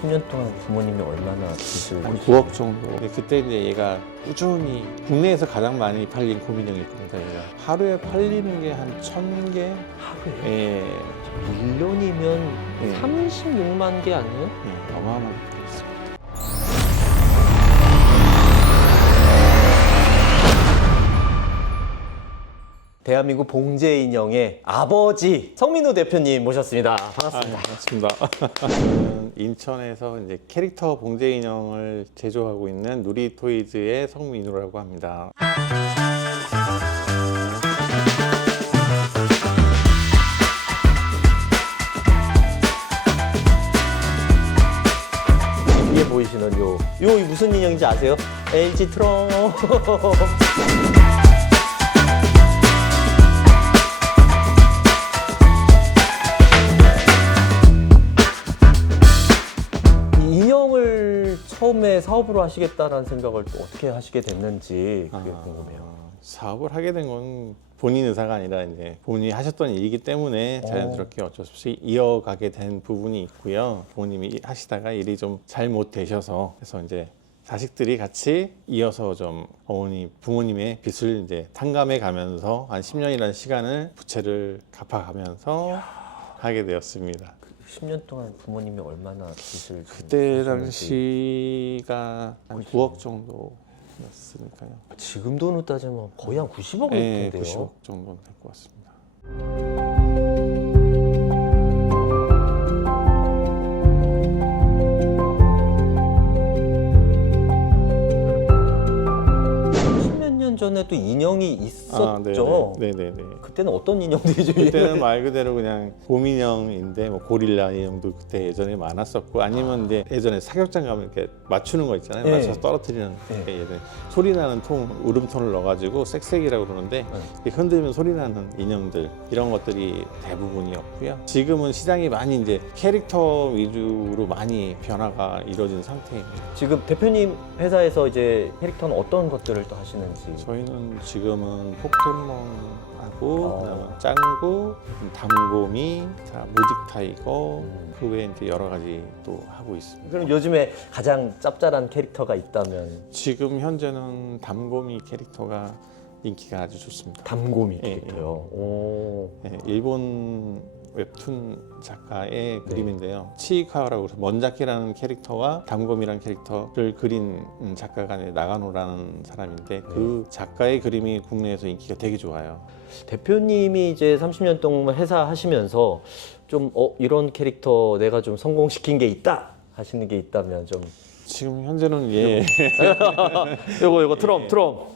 10년 동안 부모님이 얼마나 빚을 한 9억 정도. 근데 그때 이제 얘가 꾸준히 국내에서 가장 많이 팔린 곰인형일 겁니다. 얘가 하루에 팔리는 게 한 1000개? 하루에? 예, 1년이면 예. 36만 개 아니에요? 예, 어마어마하게 팔렸습니다. 대한민국 봉제 인형의 아버지 성민우 대표님 모셨습니다. 반갑습니다. 반갑습니다. 저는 인천에서 이제 캐릭터 봉제 인형을 제조하고 있는 누리토이즈의 성민우라고 합니다. 위에 보이시는 요 무슨 인형인지 아세요? LG 트럼. 이 인형을 처음에 사업으로 하시겠다라는 생각을 또 어떻게 하시게 됐는지 그게 궁금해요. 사업을 하게 된 건 본인 의사가 아니라 이제 본인이 하셨던 일이기 때문에 자연스럽게 어쩔 수 없이 이어가게 된 부분이 있고요. 부모님이 하시다가 일이 좀 잘 못 되셔서 그래서 이제 자식들이 같이 이어서 좀 부모님의 빚을 이제 탕감해 가면서 한 10년이라는 시간을 부채를 갚아가면서 하게 되었습니다. 10년 동안 부모님이 얼마나 빚을 그때 지셨는지. 당시가 한 9억 정도였으니까요. 지금 돈으로 따지면 거의 한 90억일 네, 텐데요. 90억 정도는 될 것 같습니다. 십몇 년 전에도 인형이 있었죠. 네네네. 그때는 어떤 인형들이죠? 그때는 말 그대로 그냥 곰인형인데 뭐 고릴라 인형도 그때 예전에 많았었고 아니면 이제 예전에 사격장 가면 이렇게 맞추는 거 있잖아요. 네. 맞춰서 떨어뜨리는 네. 예전에 소리 나는 울음톤을 넣어가지고 쌕쌕이라고 그러는데 이렇게 흔들면 소리 나는 인형들 이런 것들이 대부분이었고요. 지금은 시장이 많이 이제 캐릭터 위주로 많이 변화가 이루어진 상태입니다. 지금 대표님 회사에서 이제 캐릭터는 어떤 것들을 또 하시는지. 저희는 지금은 포켓몬하고 그다음에 짱구, 담곰이, 무직 타이거 그 외에 이제 여러 가지 또 하고 있습니다. 그럼 요즘에 가장 짭짤한 캐릭터가 있다면 지금 현재는 담곰이 캐릭터가 인기가 아주 좋습니다. 담곰이 예, 캐릭터요. 오. 네, 일본 웹툰 작가의 그림인데요. 치이카와라고 해서 먼자키라는 캐릭터와 담곰이라는 캐릭터를 그린 작가가 나가노라는 사람인데 그 작가의 그림이 국내에서 인기가 되게 좋아요. 대표님이 이제 30년 동안 회사 하시면서 좀 이런 캐릭터 내가 좀 성공시킨 게 있다 하시는 게 있다면 좀 지금 현재는 요거 트럼.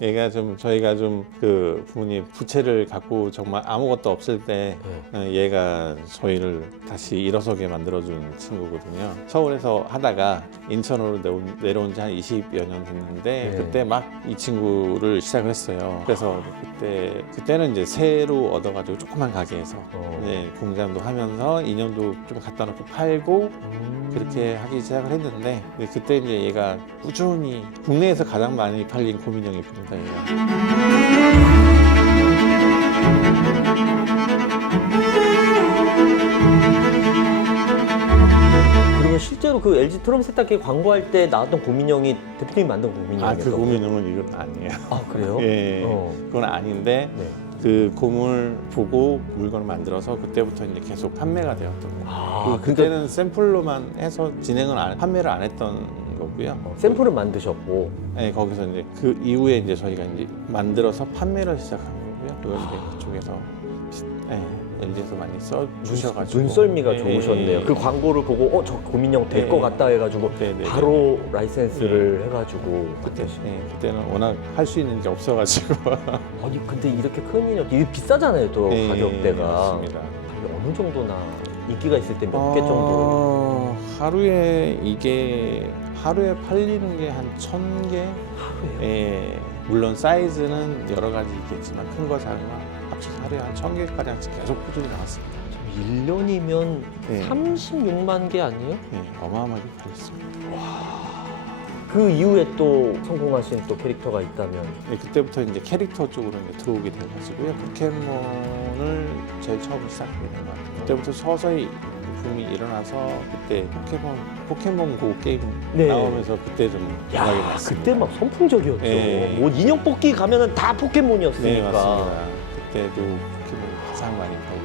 얘가 좀 저희가 좀 그 부모님 부채를 갖고 정말 아무것도 없을 때 얘가 저희를 다시 일어서게 만들어준 친구거든요. 서울에서 하다가 인천으로 내려온 지 한 20여 년 됐는데 그때 막 이 친구를 시작을 했어요. 그래서 그때는 이제 새로 얻어가지고 조그만 가게에서 공장도 하면서 인형도 좀 갖다 놓고 팔고 그렇게 하기 시작을 했는데 그때 이제 얘가 꾸준히 국내에서 가장 많이 팔린 곰인형일 겁니다. 얘가. 그러면 실제로 그 LG 트럼 세탁기 광고할 때 나왔던 곰인형이 대표님이 만든 곰인형이에요? 그 곰인형은 이건 아니에요. 아 그래요? 예, 그건 아닌데 네. 그 곰을 보고 물건을 만들어서 그때부터 이제 계속 판매가 되었던 거예요. 그러니까 그때는 샘플로만 해서 판매를 안 했던 거고요. 샘플을 만드셨고. 네, 거기서 이제 그 이후에 이제 저희가 이제 만들어서 판매를 시작한 거고요. 그걸 이제 그쪽에서 LG에서 많이 써 주셔가지고 눈썰미가 좋으셨네요. 예. 그 광고를 보고 저 곰인형 될 것 같다 해가지고 바로 라이센스를 해가지고 그때는 워낙 할 수 있는 게 없어가지고 아니 근데 이렇게 큰 인형 이게 비싸잖아요 또 가격대가. 맞습니다. 어느 정도나 인기가 있을 때 몇 개 정도? 하루에 팔리는 게 한 1000개? 하루에? 물론 사이즈는 여러 가지 있겠지만 큰 거 작은 거 합쳐서 하루에 한 1000개가량 계속 꾸준히 나왔습니다. 1년이면 36만 개 아니에요? 어마어마하게 팔렸습니다. 그 이후에 또 성공하신 또 캐릭터가 있다면? 그때부터 이제 캐릭터 쪽으로 이제 들어오게 돼가지고요. 포켓몬을 제일 처음 시작하게 된 것 같아요. 그때부터 서서히 붐이 일어나서 그때 포켓몬고 게임 네. 나오면서 그때 좀 연락이 야, 왔습니다. 그때 막 선풍적이었죠. 네. 뭐 인형 뽑기 가면은 다 포켓몬이었으니까. 네, 맞습니다. 그때도 포켓몬 가장 많이 팔고.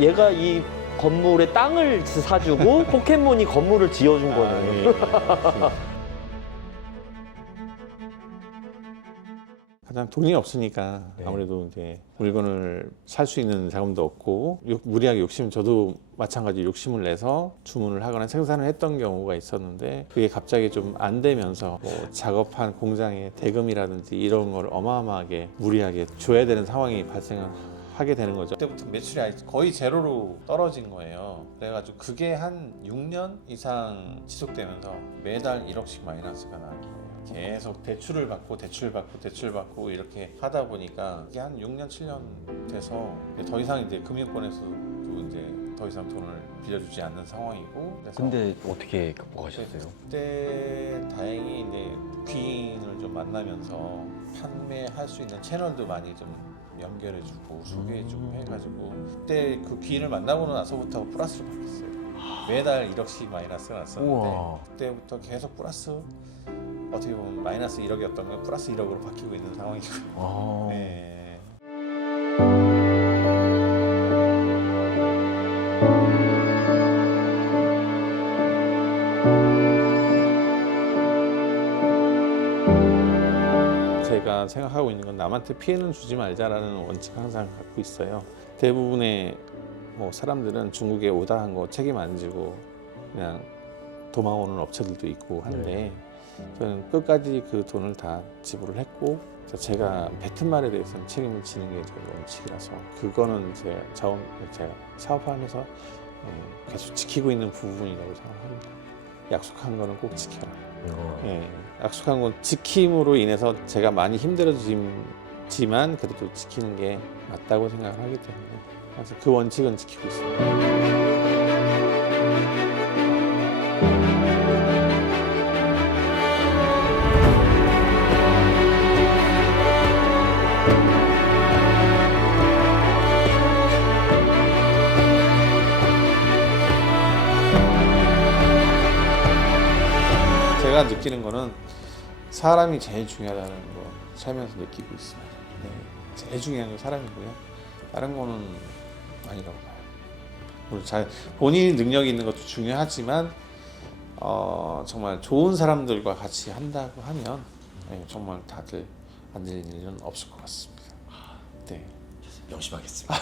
얘가 이 건물에 땅을 사주고 포켓몬이 건물을 지어준 거는. 예. 가장 돈이 없으니까 네. 아무래도 이제 물건을 살 수 있는 자금도 없고 무리하게 저도 마찬가지 욕심을 내서 주문을 하거나 생산을 했던 경우가 있었는데 그게 갑자기 좀 안 되면서 뭐 작업한 공장의 대금이라든지 이런 걸 어마어마하게 무리하게 줘야 되는 상황이 발생하게 되는 거죠. 그때부터 매출이 거의 제로로 떨어진 거예요. 그래가지고 그게 한 6년 이상 지속되면서 매달 1억씩 마이너스가 나는 거예요. 계속 대출을 받고 이렇게 하다 보니까 이게 한 6년 7년 돼서 더 이상 이제 금융권에서도 이제 더 이상 돈을 빌려주지 않는 상황이고. 그래서 근데 어떻게 극복하셨어요? 그때 다행히 이제 귀인을 좀 만나면서 판매할 수 있는 채널도 많이 좀 연결해주고 소개해주고 해가지고 그때 그 귀인을 만나고 나서부터 플러스로 바뀌었어요. 매달 1억씩 마이너스가 났었는데 우와. 그때부터 계속 플러스, 어떻게 보면 마이너스 1억이었던 게 플러스 1억으로 바뀌고 있는 상황이고요. 아. 네. 제가 생각하고 있는 건 남한테 피해는 주지 말자라는 원칙 항상 갖고 있어요. 대부분의 뭐 사람들은 중국에 오다한 거 책임 안 지고 그냥 도망오는 업체들도 있고 한데 저는 끝까지 그 돈을 다 지불을 했고 제가 뱉은 말에 대해서는 책임을 지는 게 제 원칙이라서 그거는 제가 사업하면서 계속 지키고 있는 부분이라고 생각합니다. 약속한 거는 꼭 지켜라. 예, 약속한 건 지킴으로 인해서 제가 많이 힘들어지지만 그래도 지키는 게 맞다고 생각을 하기 때문에 그래서 그 원칙은 지키고 있습니다. 제가 느끼는 거는 사람이 제일 중요하다는 거 살면서 느끼고 있습니다. 네, 제일 중요한 건 사람이고요. 다른 거는 아니라고 봐요. 물론 본인이 능력이 있는 것도 중요하지만 정말 좋은 사람들과 같이 한다고 하면 정말 다들 안 될 일은 없을 것 같습니다. 네, 명심하겠습니다.